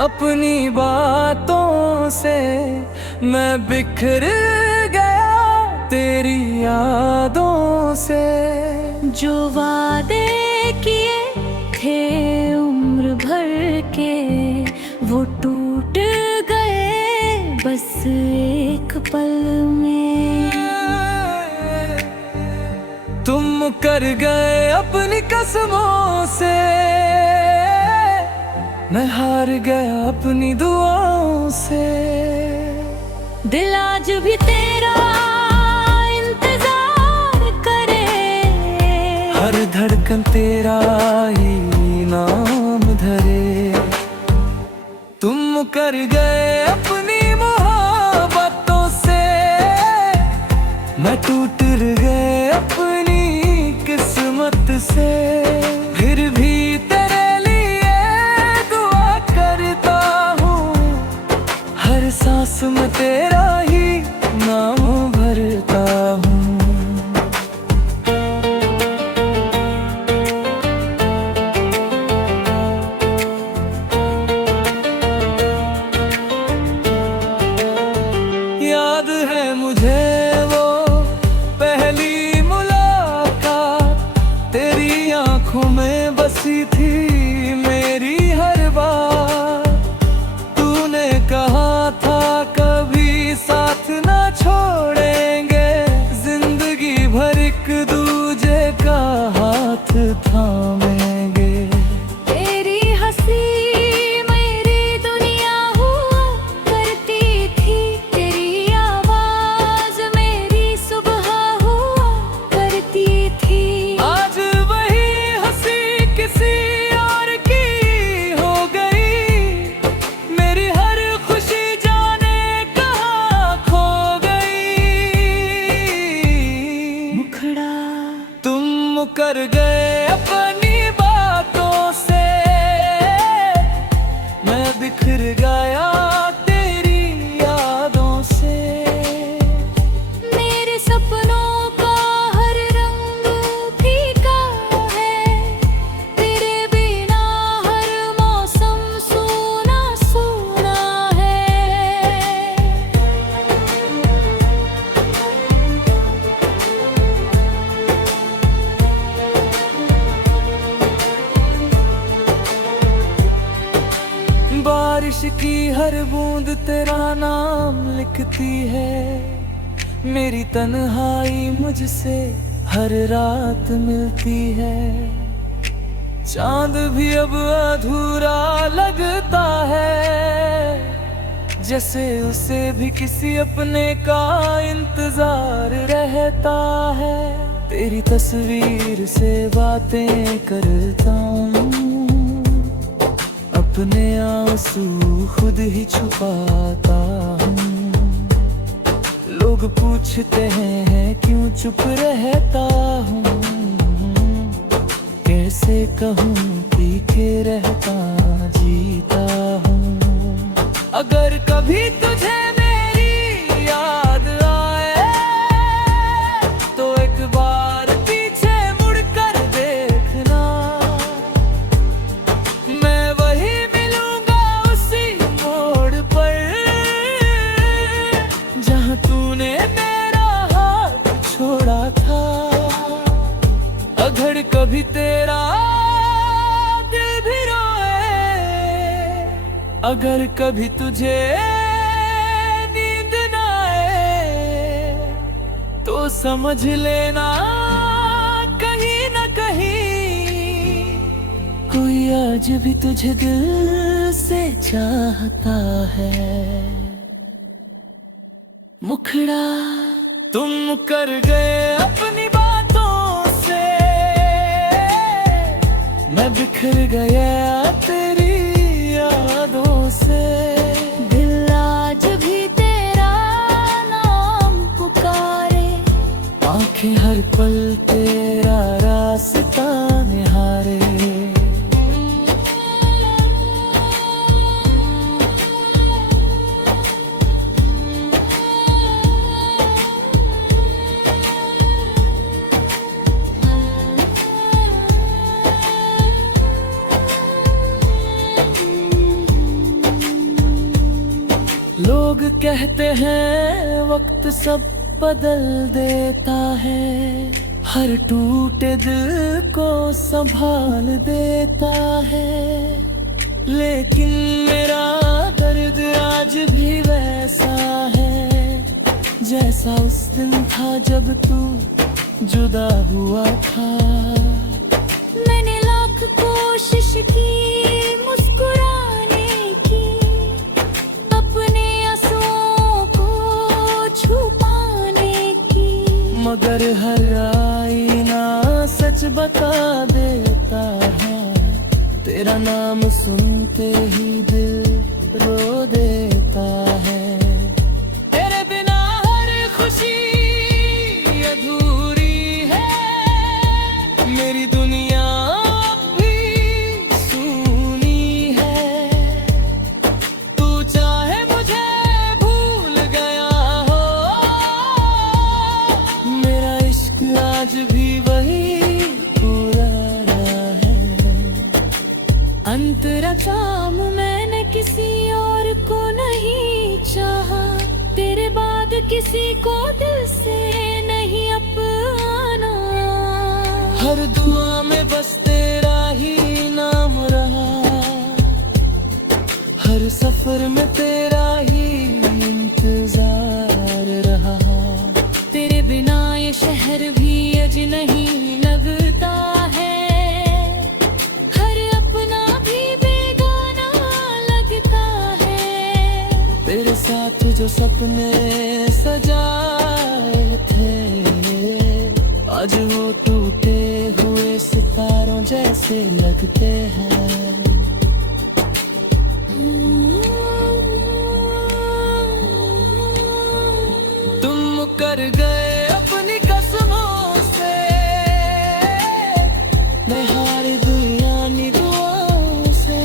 अपनी बातों से मैं बिखर गया तेरी यादों से। जो वादे किए थे उम्र भर के वो टूट गए बस एक पल में। तुम कर गए अपनी कसमों से, मैं हार गया अपनी दुआओं से। दिल आज भी तेरा इंतजार करे, हर धड़कन तेरा ही नाम धरे। तुम कर गए अपनी मोहब्बतों से, मैं टूट गए अपनी किस्मत से। फिर भी तेरे लिए दुआ करता हूँ, हर सांस में तेरा ही नाम भरता हूँ। याद है मुझे वो पहली मुलाकात, तेरी आंखों में बसी थी मेरी हर बात। तूने कहा था कभी साथ ना छोड़ेंगे, जिंदगी भर एक दूजे का हाथ थामेंगे। तेरी हंसी मेरी दुनिया हुआ करती थी, तेरी आवाज मेरी सुबह हुआ करती थी। आज वही हंसी किसी और की हो गई, मेरी हर खुशी जाने कहाँ खो गई। मुखड़ा तुम कर गए अपनी बातों से, मैं बिखर गया तेरी यादों से। मेरे सपनों का हर रंग फीका है, तेरे बिना हर मौसम सूना सूना है। बारिश की हर बूंद तेरा नाम लिखती है, मेरी तन्हाई मुझसे हर रात मिलती है। चांद भी अब अधूरा लगता है, जैसे उसे भी किसी अपने का इंतजार रहता है। तेरी तस्वीर से बातें करता हूँ, अपने आंसू खुद ही छुपाता हूँ। लोग पूछते हैं क्यों चुप रहता हूँ, कैसे कहूँ पी के रहता जीता हूँ। अगर कभी तुझे मेरी याद आए तो एक बार पीछे मुड़कर देखना, मैं वही मिलूंगा उसी मोड़ पर जहाँ तूने मेरा हाथ छोड़ा था। अगर कभी तेरा दिल भी रोए, अगर कभी तुझे नींद ना आए, तो समझ लेना कहीं ना कहीं कोई आज भी तुझे दिल से चाहता है। मुखड़ा तुम कर गए अपनी बातों से, मैं बिखर गया तेरी यादों से। दिल आज भी तेरा नाम पुकारे, आंखें हर पल तेरा रास्ता निहारे। लोग कहते हैं वक्त सब बदल देता है, हर टूटे दिल को संभाल देता है। लेकिन मेरा दर्द आज भी वैसा है जैसा उस दिन था जब तू जुदा हुआ था। मैंने लाख कोशिश की मुस्कुराने की, अपने आंसुओं को छुपाने की, मगर हर आईना सच बता देता है, तेरा नाम सुनते ही दिल रो देता है। तेरे बिना हर खुशी अधूरी है, मेरी दुनिया अब भी सूनी है। तू चाहे मुझे भूल गया हो, मेरा इश्क आज भी वही पुराना है। अंतरा काम मैंने किसी और को नहीं चाहा, तेरे बाद किसी को दिल से नहीं अपनाना। हर दुआ में बस तेरा ही नाम रहा, हर सफर में तेरा ही इंतजार रहा। तेरे बिना ये शहर भी अज नहीं लगता है, हर अपना भी बेगाना लगता है। तेरे साथ जो सपने सजाए थे, आज वो टूटे हुए सितारों जैसे लगते हैं। तुम मुकर गए अपनी कसमों से, मैं हार दुनिया दुआओं से।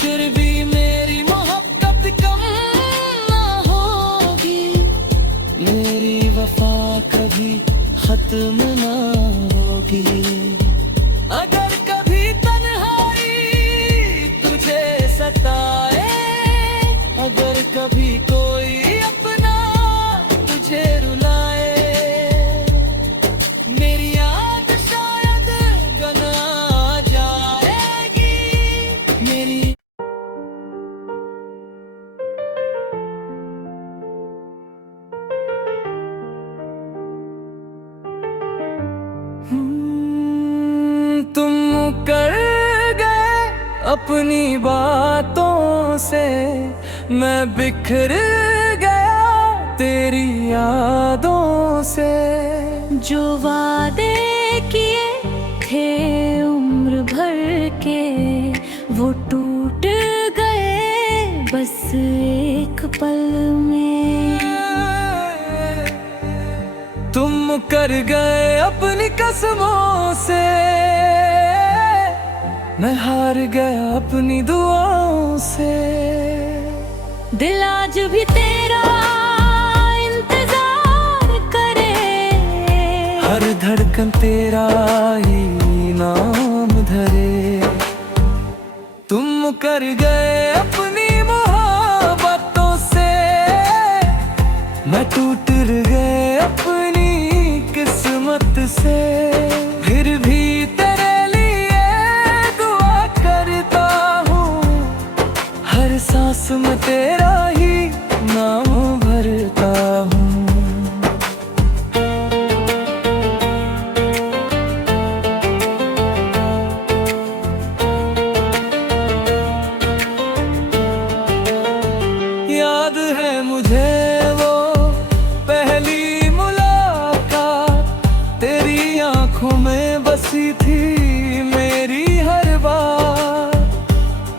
फिर भी मेरी मोहब्बत कम ना होगी, मेरी वफा कभी खत्म ना होगी। अगर कभी तन्हाई तुझे सताए, अगर कभी कोई अपना तुझे रुलाए, मेरी याद शायद गना जाएगी। मेरी तुम कर गए अपनी बातों से, मैं बिखर गया तेरी यादों से। जो वादे किए थे उम्र भर के, वो टूट गए बस एक पल में। तुम कर गए अपनी कसमों से, मैं हार गया अपनी दुआओं से। दिल आज भी तेरा इंतजार करे, हर धड़कन तेरा ही नाम धरे। तुम कर गए अपनी मोहब्बतों से, मैं टूट गए अपनी किस्मत से। फिर भी तेरे लिए दुआ करता हूँ, हर सांस में तेरा ही नाम भरता हूँ। याद है मुझे वो पहली मुलाकात, तेरी आंखों में बसी थी मेरी हर बात।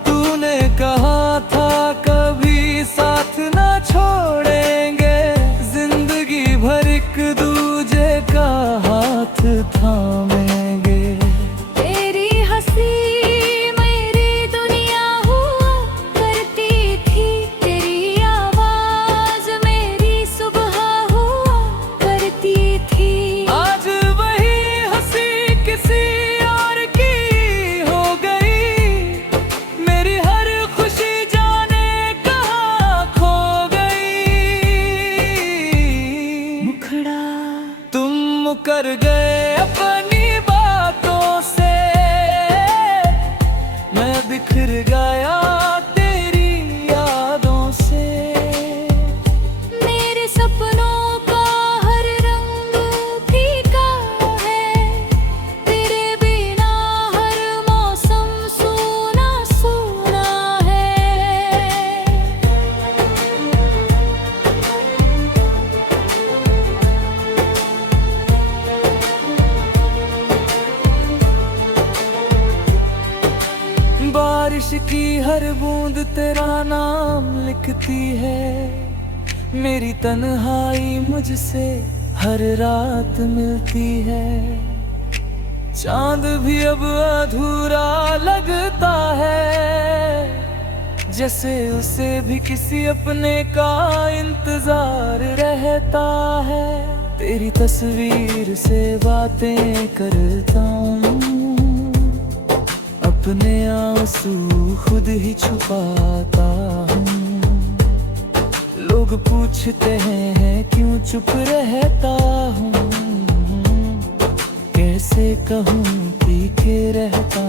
तूने कहा था कभी साथ ना छोड़ हर बूंद तेरा नाम लिखती है। मेरी तन्हाई मुझसे हर रात मिलती है। चांद भी अब अधूरा लगता है, जैसे उसे भी किसी अपने का इंतजार रहता है। तेरी तस्वीर से बातें करता हूँ, अपने आंसू खुद ही छुपाता हूँ। लोग पूछते हैं क्यों चुप रहता हूँ, कैसे कहूँ पी के रहता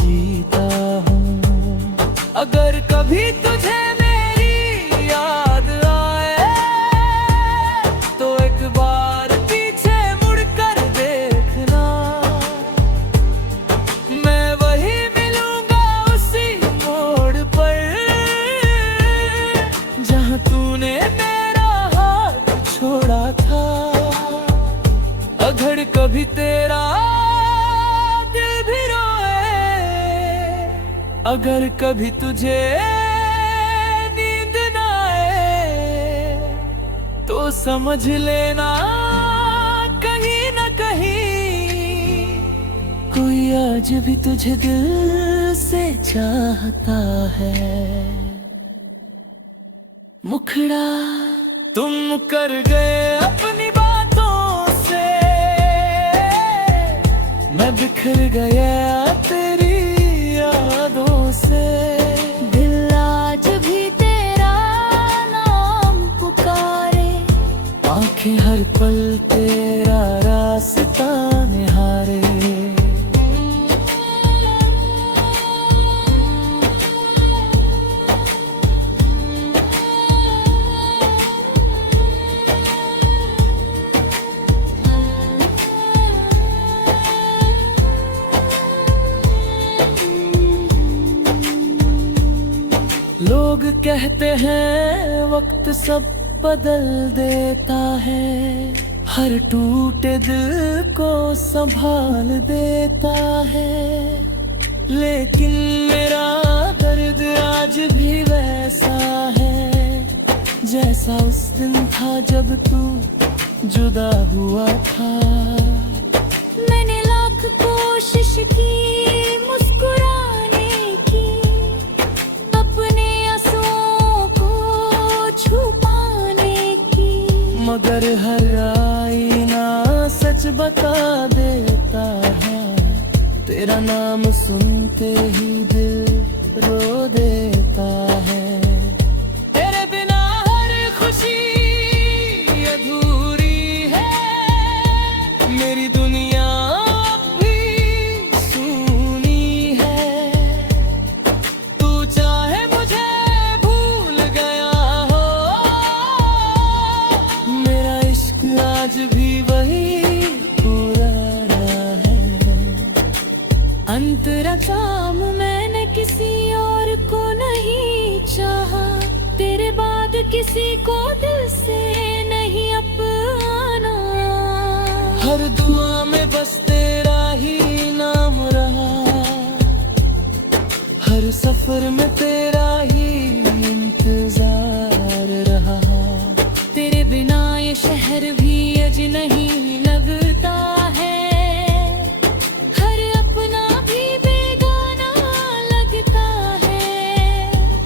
जीता हूँ। अगर कभी तुझे मेरी याद आए तो एक बार पीछे मुड़कर देखना। मैं वही मिलूंगा उसी मोड़ पर, जहाँ तूने मेरा हाथ छोड़ा था। अगर कभी तेरा दिल भी रोए, अगर कभी तुझे नींद ना आए, तो समझ लेना कहीं ना कहीं कोई आज भी तुझे दिल से चाहता है। मुखड़ा तुम कर गए अपनी बातों से, मैं बिखर गया तेरी यादों से। दिल आज भी तेरा नाम पुकारे, आंखें हर पल तेरा रास्ता निहारे। लोग कहते हैं वक्त सब बदल देता है, हर टूटे दिल को संभाल देता है। लेकिन मेरा दर्द आज भी वैसा है, जैसा उस दिन था जब तू जुदा हुआ था। मैंने लाख कोशिश की मुस्कुराने की, अपने आंसुओं को छुपाने की, मगर हर आईना सच बता देता है। तेरा नाम सुनते ही दिल रो देता है। तेरे बिना हर खुशी अधूरी है, मेरी दुनिया अब भी सूनी है। तू चाहे मुझे भूल गया हो, मेरा इश्क आज भी वही पुराना है। अंतराम मैंने किसी और को नहीं चाहा, तेरे बाद किसी को दिल से नहीं अपनाना। हर दुआ में बस तेरा ही नाम रहा, हर सफर में तेरा ही इंतजार रहा। तेरे बिना ये शहर भी अज नहीं लगता है, हर अपना भी बेगाना लगता है।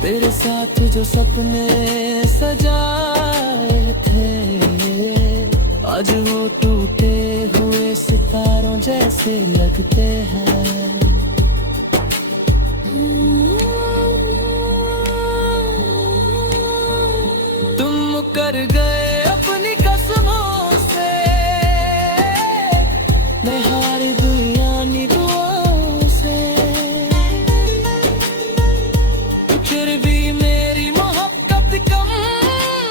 तेरे साथ जो सपने सजाए थे, आज वो टूटे हुए सितारों जैसे लगते हैं। तुम कर गए अपनी कसमों से, मैं हारी दुनिया दुआओं से। फिर भी मेरी मोहब्बत कम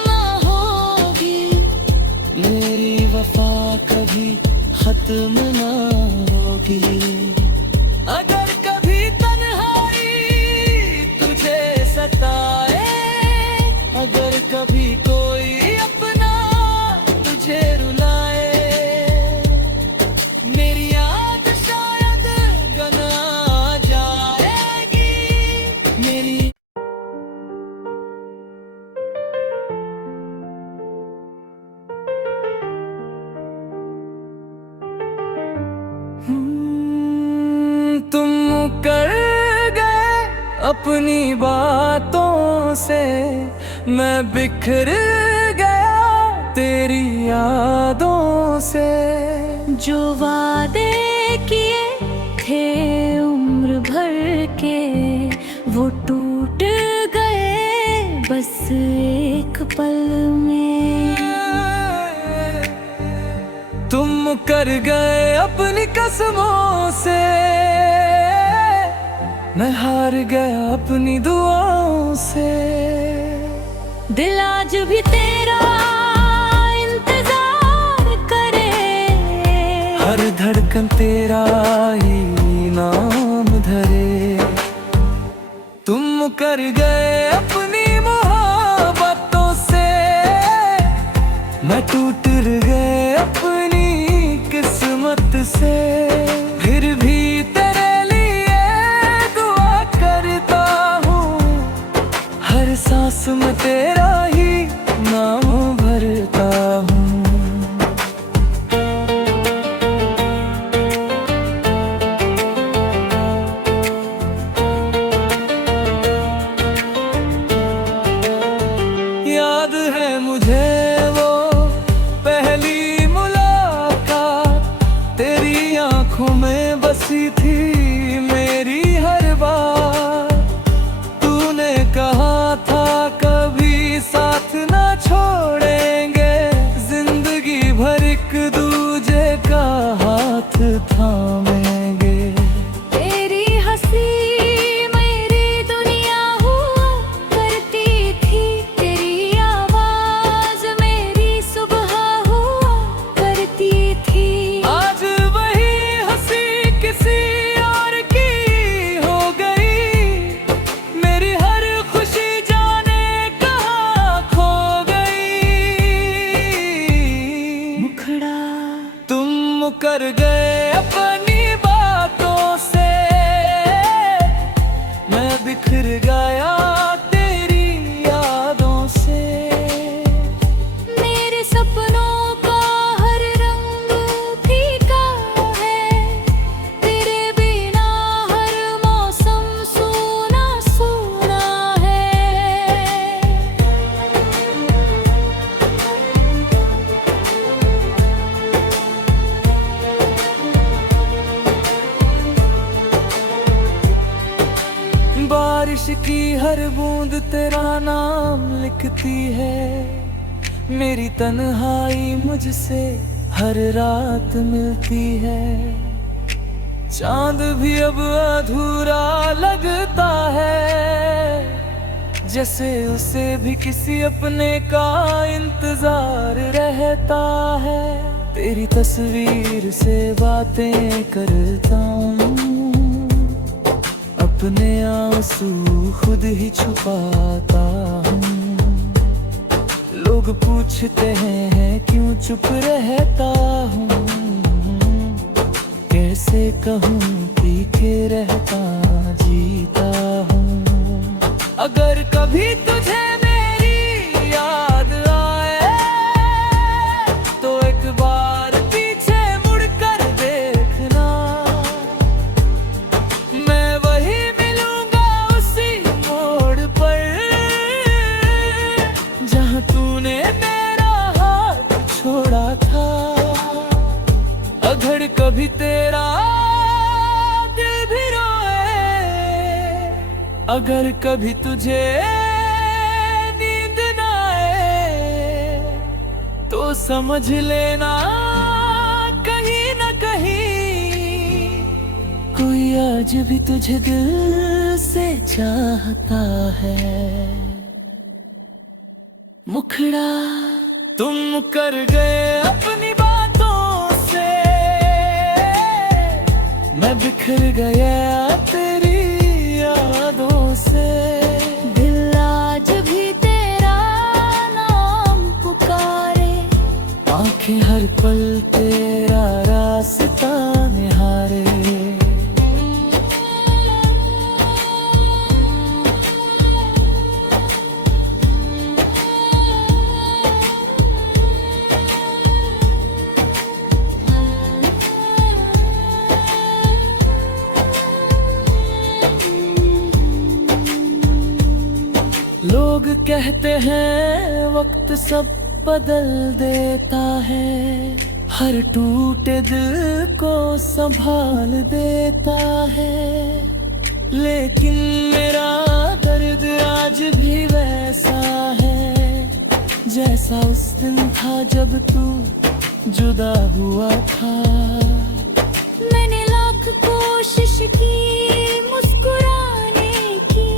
ना होगी, मेरी वफा कभी खत्म ना होगी। अगर कभी तन्हाई तुझे सताए, अगर कभी कोई अपना तुझे रुलाए, मेरी याद शायद गना जाएगी, मेरी अपनी बातों से मैं बिखर गया तेरी यादों से। जो वादे किए थे उम्र भर के वो टूट गए बस एक पल में। तुम कर गए अपनी कसमों से, मैं हार गया अपनी दुआओं से। दिल आज भी तेरा इंतजार करे, हर धड़कन तेरा ही नाम धरे। तुम कर गए अपनी मोहब्बतों से, मैं टूट गए अपनी किस्मत से। फिर भी तेरे लिए दुआ करता हूँ, हर सांस में तेरा ही नाम भरता हूँ। याद है मुझे वो पहली मुलाकात, तेरी आंखों में बसी थी मेरी हर बात। तूने कहा था कभी साथ ना छोड़ेंगे, जिंदगी भर एक दूजे का हाथ थामेंगे। तेरी हंसी मेरी दुनिया हुआ करती थी, तेरी आवाज मेरी सुबह हुआ करती थी। आज वही हंसी किसी और की हो गई, मेरी हर खुशी जाने कहाँ खो गई। मुखड़ा तुम कर गए अपनी बातों से, मैं बिखर गया तेरी यादों से। मेरे सपनों का हर रंग फीका है, तेरे बिना हर मौसम सूना सूना है। बारिश की हर बूंद तेरा नाम लिखती है, मेरी तन्हाई मुझसे हर रात मिलती है। चांद भी अब अधूरा लगता है, जैसे उसे भी किसी अपने का इंतजार रहता है। तेरी तस्वीर से बातें करता हूँ, अपने आंसू खुद ही छुपाता हूँ। लोग पूछते हैं क्यों चुप रहता हूँ, कैसे कहूँ पी के रहता जीता हूँ। अगर कभी तुझे मेरी याद आए तो एक बार पीछे मुड़कर देखना, मैं वही मिलूंगा उसी मोड़ पर जहाँ तूने मेरा हाथ छोड़ा था। अगर कभी तेरा दिल भी रोए, अगर कभी तुझे नींद ना आए, तो समझ लेना कहीं ना कहीं कोई आज भी तुझे दिल से चाहता है। मुखड़ा तुम कर गए अपनी बातों से, मैं बिखर गया तेरी यादों से। दिल आज भी तेरा नाम पुकारे, आंखें हर पल तेरा रास्ता निहारे। लोग कहते हैं वक्त सब बदल देता है, हर टूटे दिल को संभाल देता है। लेकिन मेरा दर्द आज भी वैसा है जैसा उस दिन था जब तू जुदा हुआ था। मैंने लाख कोशिश की मुस्कुराने की,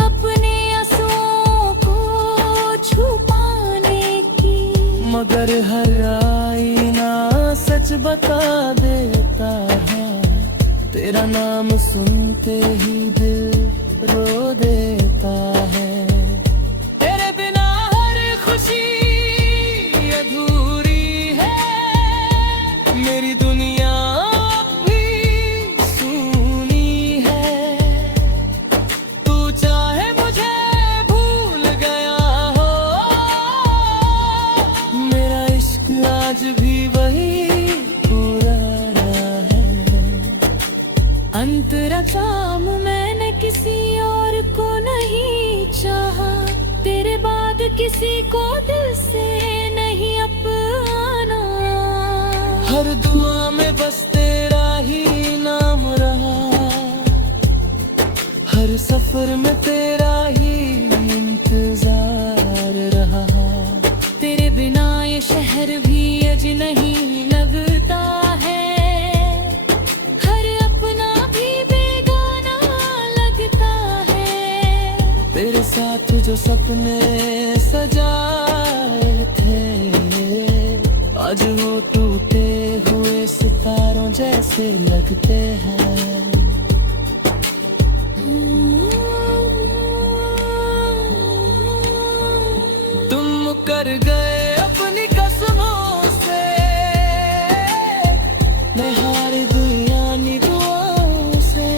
अपने आंसुओं को छुपाने की, मगर हर आईना सच बता देता है, तेरा नाम सुनते ही दिल रो देता है। तेरे बिना हर खुशी अधूरी है, मेरी दुनिया अब भी सूनी है। तू चाहे मुझे भूल गया हो, मेरा इश्क आज भी वही पुराना है। अंतरा काम मैंने किसी और को नहीं चाहा, तेरे बाद किसी को दिल से नहीं अपनाना। हर दुआ में बस तेरा ही नाम रहा, हर सफर में तेरा ही इंतजार रहा। तेरे बिना ये शहर भी अज नहीं लगता है, हर अपना भी बेगाना लगता है। तेरे साथ जो सपने सजाए थे, आज वो टूटे हुए सितारों जैसे लगते हैं। तुम मुकर गए अपनी कसमों से, मैं हार गई यानी दुआओं से।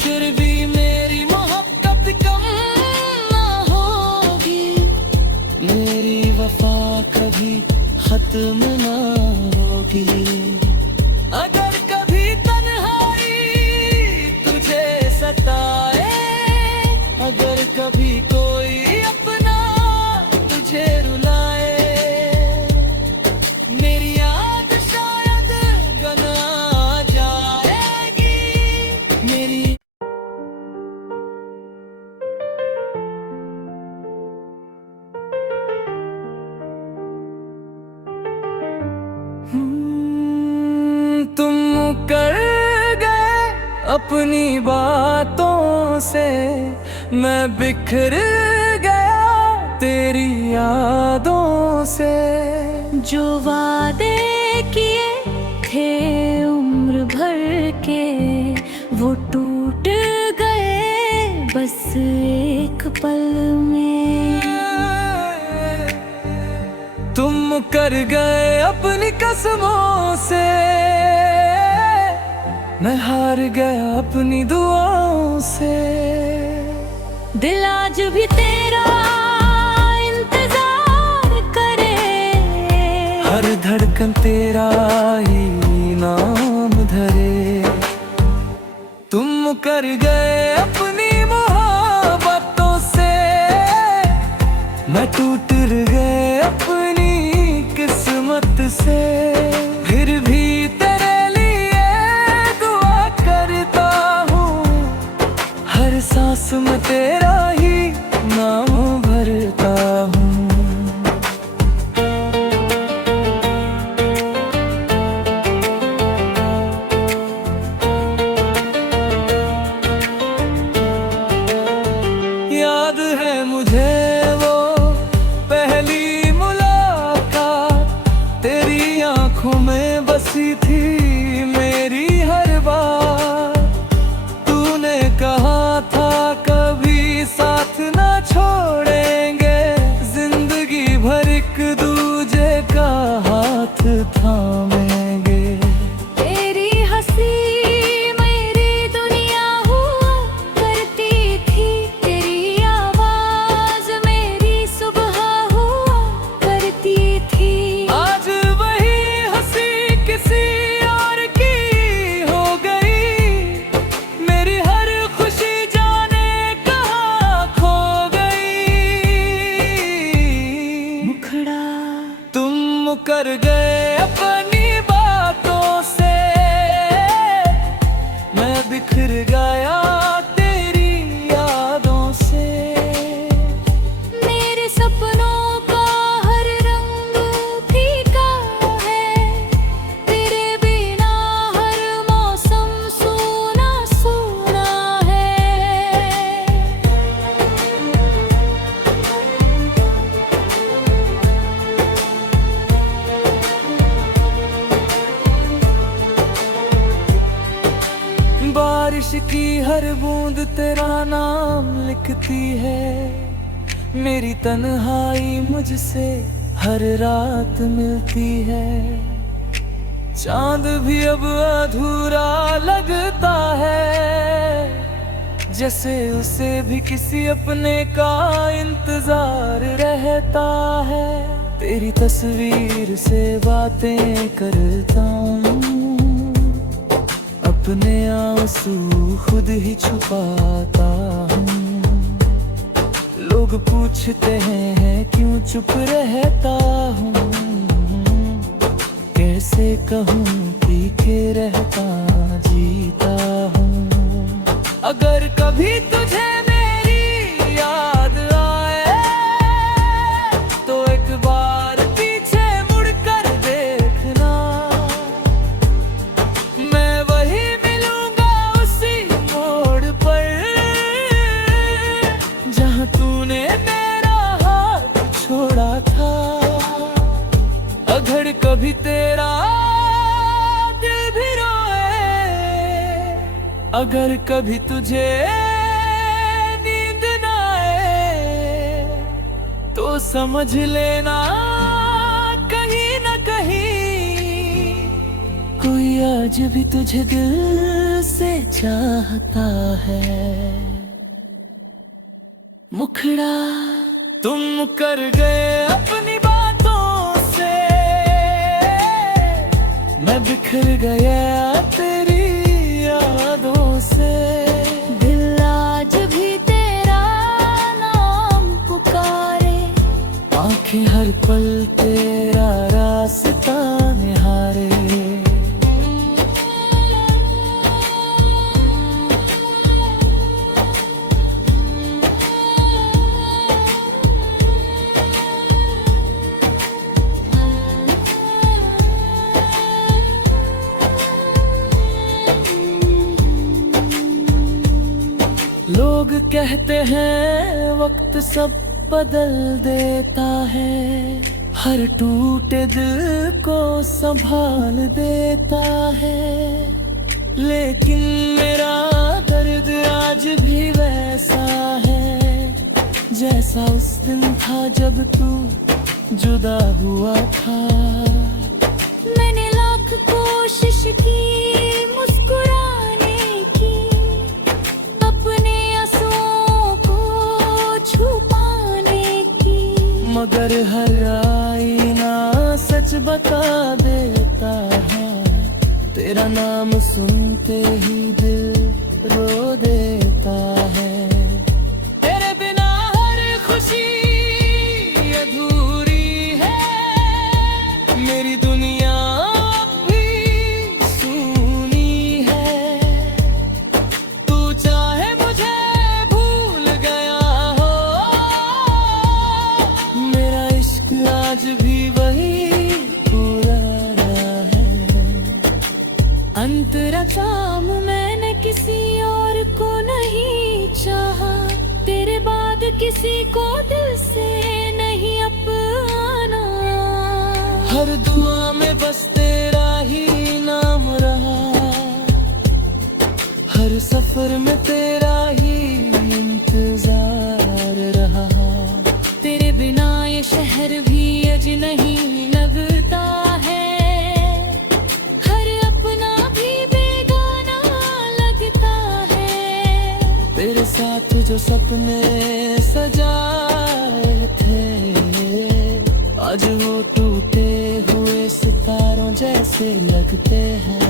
फिर भी मेरी मोहब्बत कम ना होगी, मेरी वफा कभी खत्म ना होगी। अगर कभी तन्हाई तुझे सताए, अगर कभी कोई अपना तुझे रुलाए, मेरी याद शायद गना जाएगी। मेरी तुम कर गए अपनी बातों से, मैं बिखर गया तेरी यादों से। जो वादे किए थे उम्र भर के, वो टूट गए बस एक पल में। तुम कर गए अपनी कसमों से, मैं हार गया अपनी दुआओं से। दिल आज भी तेरा इंतजार करे, हर धड़कन तेरा ही नाम धरे। तुम कर गए अपनी मोहब्बतों से, मैं टूट गए अपनी किस्मत से। फिर भी तेरे लिए दुआ करता हूँ, हर सांस में तेरा ही नाम भरता हूँ। याद है मुझे वो पहली मुलाकात, तेरी आंखों में बसी थी मेरी हर बात। तूने कहा था कभी साथ हर बूंद तेरा नाम लिखती है। मेरी तन्हाई मुझसे हर रात मिलती है। चांद भी अब अधूरा लगता है, जैसे उसे भी किसी अपने का इंतजार रहता है। तेरी तस्वीर से बातें करता हूँ, अपने आंसू खुद ही छुपाता हूँ। लोग पूछते हैं क्यों चुप रहता हूँ, कैसे कहूँ पी के रहता जीता हूँ। अगर कभी तुझे मेरी याद आए तो एक बार पीछे मुड़कर देखना। मैं वही मिलूंगा उसी मोड़ पर, जहाँ तूने मेरा हाथ छोड़ा था। अगर कभी तेरा दिल भी रोए, अगर कभी तुझे नींद ना आए, तो समझ लेना कहीं ना कहीं कोई आज भी तुझे दिल से चाहता है। मुखड़ा तुम कर गए अपनी बातों से, मैं बिखर गया तेरी यादों से। दिल आज भी तेरा नाम पुकारे, आंखें हर पल तेरा रास्ता निहारे। लोग कहते हैं वक्त सब बदल देता है, हर टूटे दिल को संभाल देता है। लेकिन मेरा दर्द आज भी वैसा है, जैसा उस दिन था जब तू जुदा हुआ था। मैंने लाख कोशिश की मुस्कुराने की, अपने आंसुओं को छुपाने की, मगर हर आईना सच बता देता है। तेरा नाम सुनते ही दिल रो देता है। तेरे बिना हर खुशी अधूरी है, मेरी दुनिया अब भी सूनी है। तू चाहे मुझे भूल गया हो, मेरा इश्क आज भी वही पुराना है। अंत रचाम मैंने किसी और को नहीं चाहा, तेरे बाद किसी को दिल से नहीं अपनाना। हर दुआ में बस तेरा ही नाम रहा, हर सफर में तेरा ही इंतजार रहा। तेरे बिना ये शहर भी अज नहीं लगता है, हर अपना भी बेगाना लगता है। तेरे साथ जो सपने सजाए थे, आज वो टूटे हुए सितारों जैसे लगते हैं।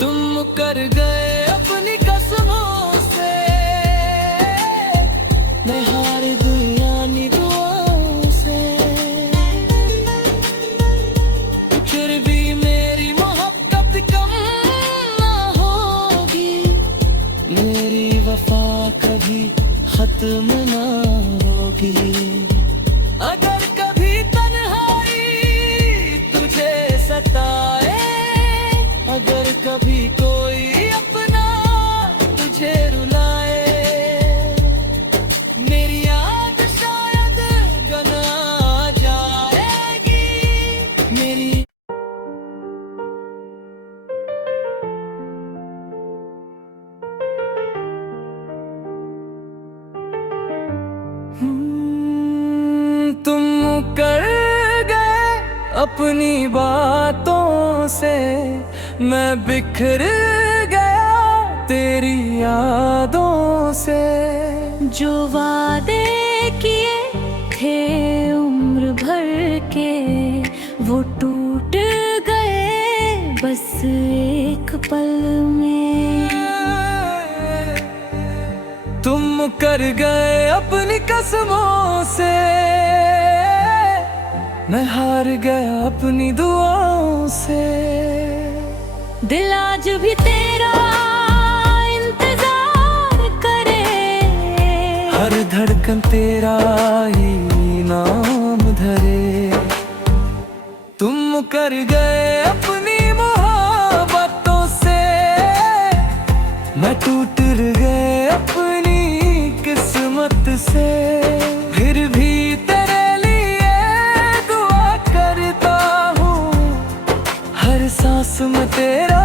तुम कर गए अपनी कसमों से, मैं हारी दुनिया दुआओं से। फिर भी मेरी मोहब्बत कम ना होगी, मेरी वफा कभी खत्म ना होगी। अगर कभी तन्हाई तुझे सताए, अगर कभी कोई अपना तुझे रुलाए, मेरी याद शायद गना जाएगी। मेरी अपनी बातों से मैं बिखर गया तेरी यादों से। जो वादे किए थे उम्र भर के वो टूट गए बस एक पल में। तुम कर गए अपनी कसमों से, मैं हार गया अपनी दुआओं से। दिल आज भी तेरा इंतजार करे, हर धड़कन तेरा ही नाम धरे। तुम कर गए अपनी मोहब्बतों से, मैं टूट गए अपनी किस्मत से। फिर भी तेरे लिए दुआ करता हूँ, हर सांस में तेरा